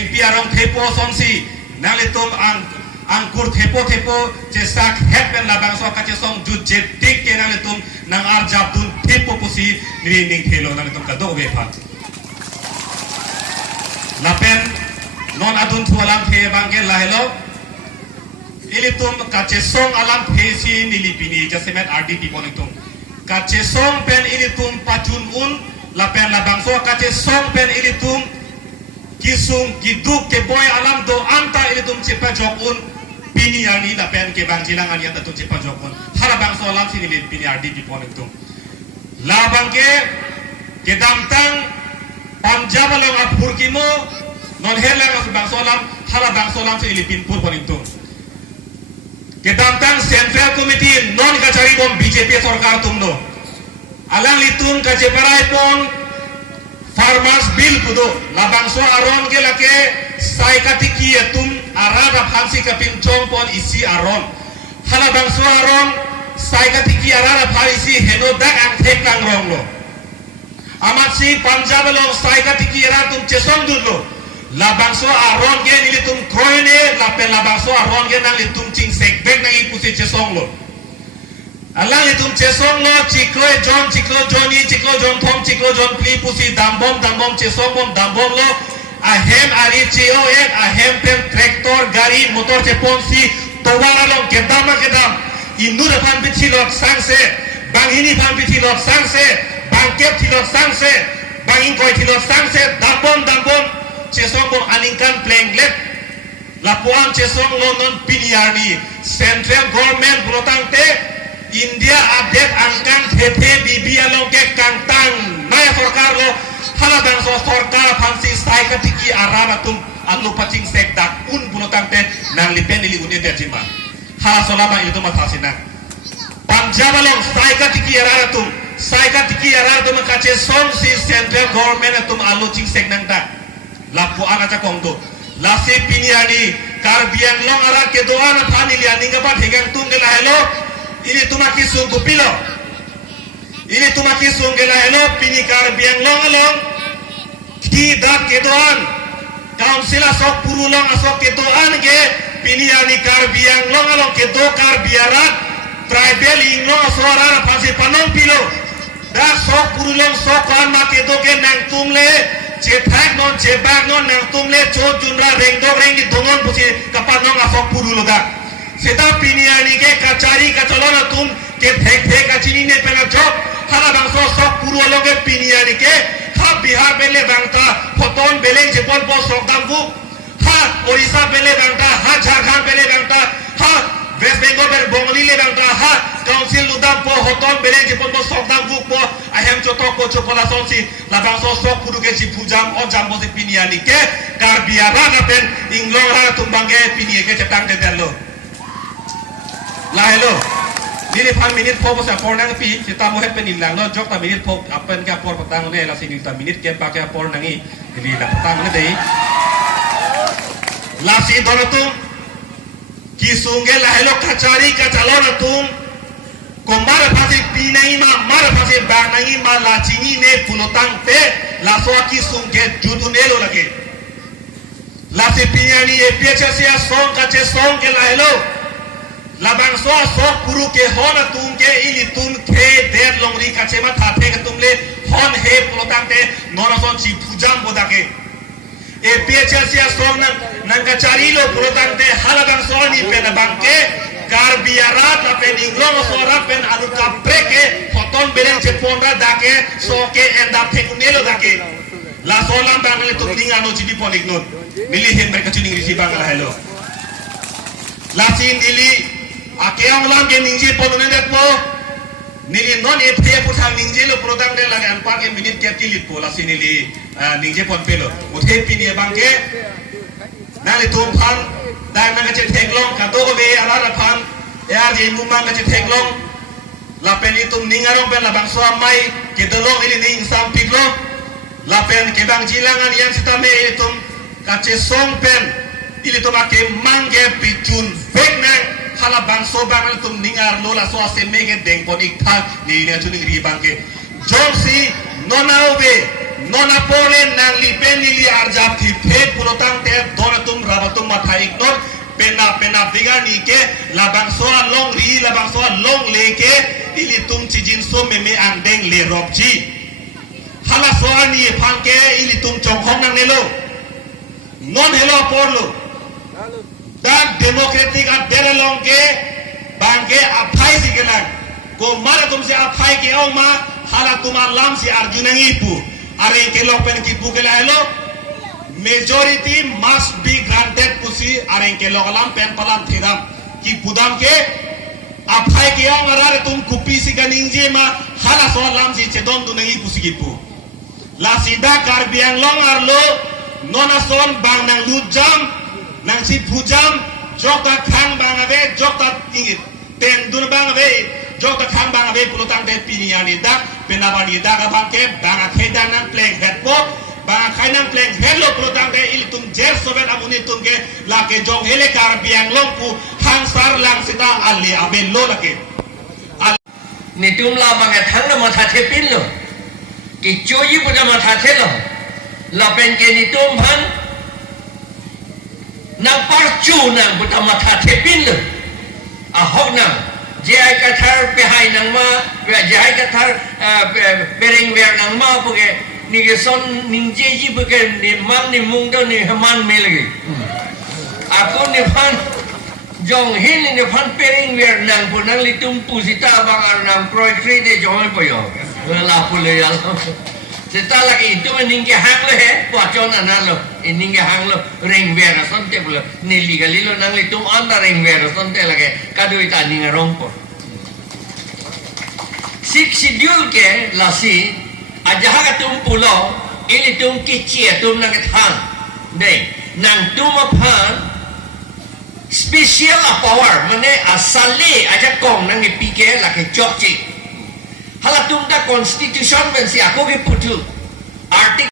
beng piarong tepo sonsi nalitum angkur tepo cesak hepen labang so kace song jut jetik ke nalitum nang arjab dun tepo pusi nining thelo nalitum kado befa lapen non adun thualam the bangke lahelo ilitum kace song alam phesi nilipini jasemet RDP ponitum kace song pen ilitum pacun lapen labang so kace song pen ilitum kisung giduk ke boy alam do anta ilitum cepa jokun pini ani lapen ke bang jilangan yang tu cepa jokun harabang so alam sini pini RDP ponitum labang ke damtang Punjab along apur kimo non helang as bang solam hala bang solam se ilipin pur ponitum kedamtang central committee non kacari bom BJP sarkar tumno alang litum kajeparai pon farmers bill pudo labang so aron ke lake saikatiki yatum arada phansi kapin chong pon isi aron hala bang so aron saikatiki arada phaisi heno dak ang thek kang ronglo amat si Punjab along saikatiki aratum chesong dullo labangso aron ge nilitum kroine lapen labangso aron ge nang litum ching sekbek nang ipusi chesong lo alang litum chesong lo chiklo joni chiklo jon thom chiklo jon pli pusi dambom chesong bom dambom lo ahem ari chio ek ahem pen traktor gari motor cheponsi towara long kedam inur phan bichi lot sangse banghini phan bichi lot sangse bangkep thilot sangse banging koi thilot sangse dambom chesong bom aningkan plenglet lapuan chesong lo non piniarni central government brotang te India update angkan tete bibi along ke kangtang naya sarkar lo haladang so sarkar phansi saikatiki arabatum alu pacing sekdak un brotang te nang lipen ili unia derjima hala solama itu mathasina Punjab along saikatiki arabatum saikatiki arabatum kace song si central government atum alu ching seknang tak lapu anak cakongdo lasi piniani karbian long arak ke doa na pani liani ngapa hegang tung gela hello ini tumaki sungku pilo ini tumaki sung gela hello pini karbian long along ki dak ke doan council asok puru long asok ke doan ke piniani karbian long along ke do karbiarat tribal inglo asora pasi panong pilo dak sok puru long sok kan ma ke do ke nang tumle cetak non cebak non nang tumle chot junra rengdok rengi dongon pusi kapan non asok puru loga seta piniani ke kacari kacalona tum ke thek acini ne pena job hala bang sok puru loge piniani ke ha bihar bele bangta photon bele jepon po sok dambu ha orissa bele bangta ha jharkhand bele bangta ha West Bengal ber bongli le bangta ha council ludam po hoton bele jepon po sok dambu po ahem jotok po chokola sonsi labang sok puru ke jipujam o jambo se piniani ke karbiara gaten inglora tumbange pinie ke cetang de delo la hello nili 5 minit po sa por nang pi kita mo het penilang no jok ta minit po apen ka por patang ne la sini ta minit ke pa ka por nangi nili la patang ne dei la si donatum kisunge la hello kachari ka chalona tum Komara pasi pinai ma mara pasi banai ma la chingi ne pulotang te la soaki sungke judunelo lagi la se pinyani e piechasia song kache song ke la hello la bangso so puru ke hona tungke ili tum ke der longri kache ma thate ke tumle hon he pulotang te nora son chi pujam bodake e piechasia song nang kachari lo pulotang te hala bangso ni pena bangke karbiarat la peninglo sora pen alu kapreke hoton beleng jeponra dake soke endap tekunelo dake la solam bangle to ninga no chidi polignon mili hen mereka chuning risi bangla hello la sin dili ake anglam ke ningje ponune dekpo nili non epte puthang ningje lo prodang de lage anpa ke minute ke tilit po la sin nili ningje pon pelo uthe pini bangke nali tum phan dan nang kecil teglong kato be arara phan ya je mumang kecil teglong lapen itu ningarong pen labang suamai kedolong ini ning sampiglo lapen kedang jilangan yang sitame itu kace song pen ini to make mangge picun benang hala bang sobang itu ningar lola so ase mege deng ponik thak ni ne chuning ri bangke jomsi nonaube nona pole nang lipen nili arjap thi phe pulotang te menap bigar ni ke labang soa long ri labang soa long le ke ilitung cijin so meme andeng le robji hala soa ni phan ke ilitung chongkhong nang nelo non hello porlo dan demokratik at derelong ke bangke aphai sigelang ko mara tumse aphai ke ong ma hala tuma lam si arjunang ipu are ke lo pen ki pu ke la hello majority must be granted pusi are ke lo lam pen palam thiram ki pudam ke aphai ke ong arare tum kupi si ganingje ma hala so lam si chedon tu nangi pusi ki pu la sida kar biang long arlo nona son bang nang lujam nang si pujam jokta khang bang ave jokta ingit ten dun bang ave jokta khang bang ave pulutang te piniani dak penabani dak abang ke bang khedang nang pleng hetpo bang khai nang pleng hello pulutang te il tum jer soben amuni tum ke la ke jong hele kar biang long pu hang sar lang sita ali abe lo lake ni tum la bang thang na ma tha the pin lo ki choyi pu ma tha the lo la pen ke ni tum han nang parchu nang buta matha thepin lo a hok nang je ai ka thar pe hai nang ma je ai ka thar bereng wer nang ma pu ke ni ke son ning je ji pu ke ni mang ni mung do ni haman me lagi aku ni phan jong hin ni phan bereng wer nang pu nang li tum pu sita bang ar nang proi kri de jong po yo la pu le ya Sita lagi itu meninggi hang lo he, buat jonan lo, meninggi hang lo, ring vera sonte pulo, nili kali lo nang litung anda ring vera sonte lagi, kado ita ninga rongpo. Sik sidul ke lasi, aja haga tum pulo, ini tum kecil tum nang thang, deh, nang tum aphan, special power, mana asale aja kong nang ipike lagi cokcik. Hala tum da constitution ben si aku ke putu artikel